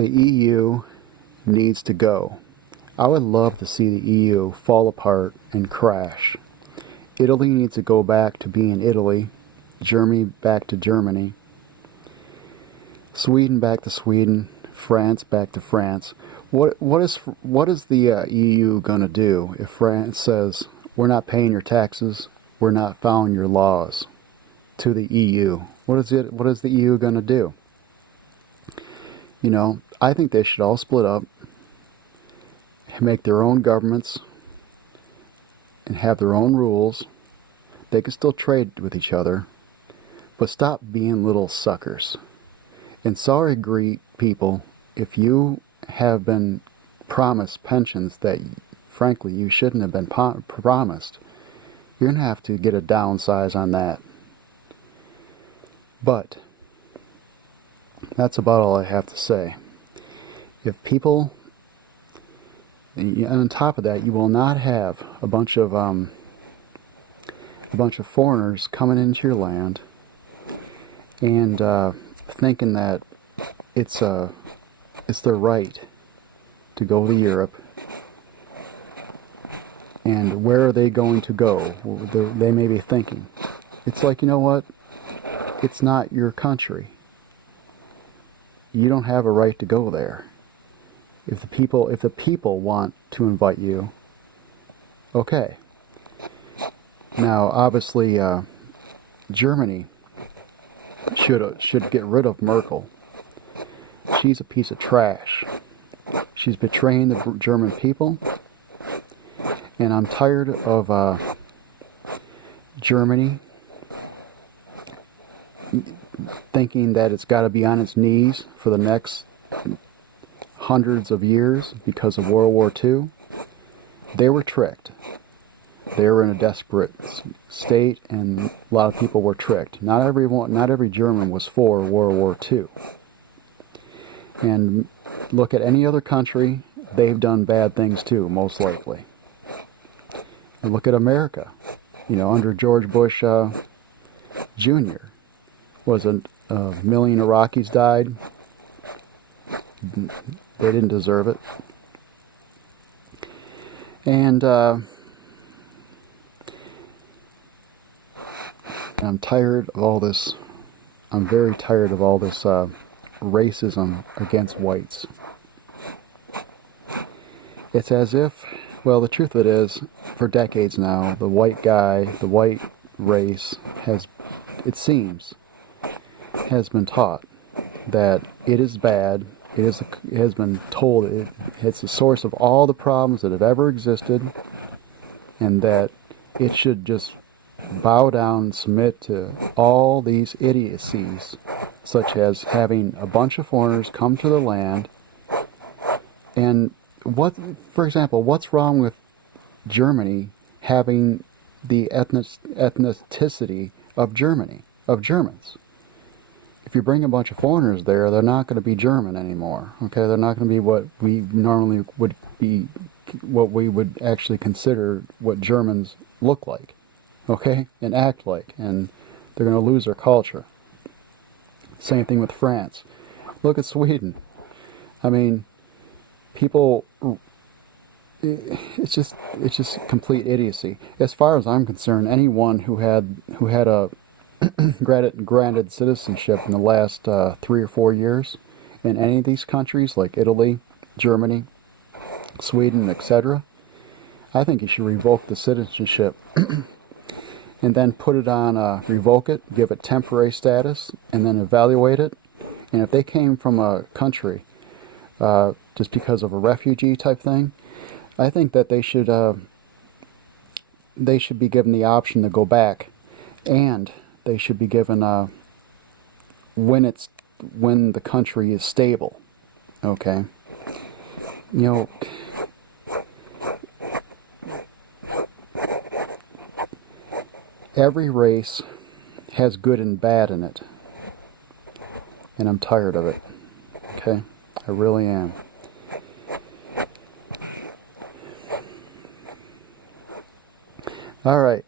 The EU needs to go. I would love to see the EU fall apart and crash. Italy needs to go back to being Italy, Germany back to Germany, Sweden back to Sweden, France back to France. What is the EU going to do if France says, we're not paying your taxes, we're not following your laws to the EU? What is the EU going to do? You know, I think they should all split up, make their own governments, and have their own rules. They can still trade with each other, but stop being little suckers. And sorry, Greek people, if you have been promised pensions that, frankly, you shouldn't have been promised, you're going to have to get a downsize on that. But that's about all I have to say. If people, and on top of that, you will not have a bunch of foreigners coming into your land and thinking that it's their right to go to Europe. And where are they going to go? They may be thinking. It's like, you know what? It's not your country. You don't have a right to go there. If the people want to invite you, okay. Now, obviously, Germany should get rid of Merkel. She's a piece of trash. She's betraying the German people, and I'm tired of Germany thinking that it's got to be on its knees for the next hundreds of years because of World War II. They were tricked. They were in a desperate state, and a lot of people were tricked. Not every German was for World War II. And look at any other country, they've done bad things too, most likely. And look at America. You know, under George Bush Jr., was a million Iraqis died. They didn't deserve it. And I'm tired of all this. I'm very tired of all this racism against whites. It's as if, well, the truth of it is, for decades now, the white race it seems, has been taught that it is bad. It has been told it's the source of all the problems that have ever existed, and that it should just bow down and submit to all these idiocies, such as having a bunch of foreigners come to the land. And for example, what's wrong with Germany having the ethnicity of Germans? If you bring a bunch of foreigners there, they're not going to be German anymore. Okay, they're not going to be what we normally would be, what we would actually consider what Germans look like, okay, and act like, and they're going to lose their culture. Same thing with France. Look at Sweden. I mean, people. It's just complete idiocy. As far as I'm concerned, anyone who had a granted citizenship in the last 3 or 4 years in any of these countries, like Italy, Germany, Sweden, etc., I think you should revoke the citizenship and then put it on, revoke it, give it temporary status, and then evaluate it. And if they came from a country just because of a refugee type thing, I think that they should be given the option to go back, and they should be given when the country is stable. Okay, you know, every race has good and bad in it, and I'm tired of it. Okay, I really am. All right.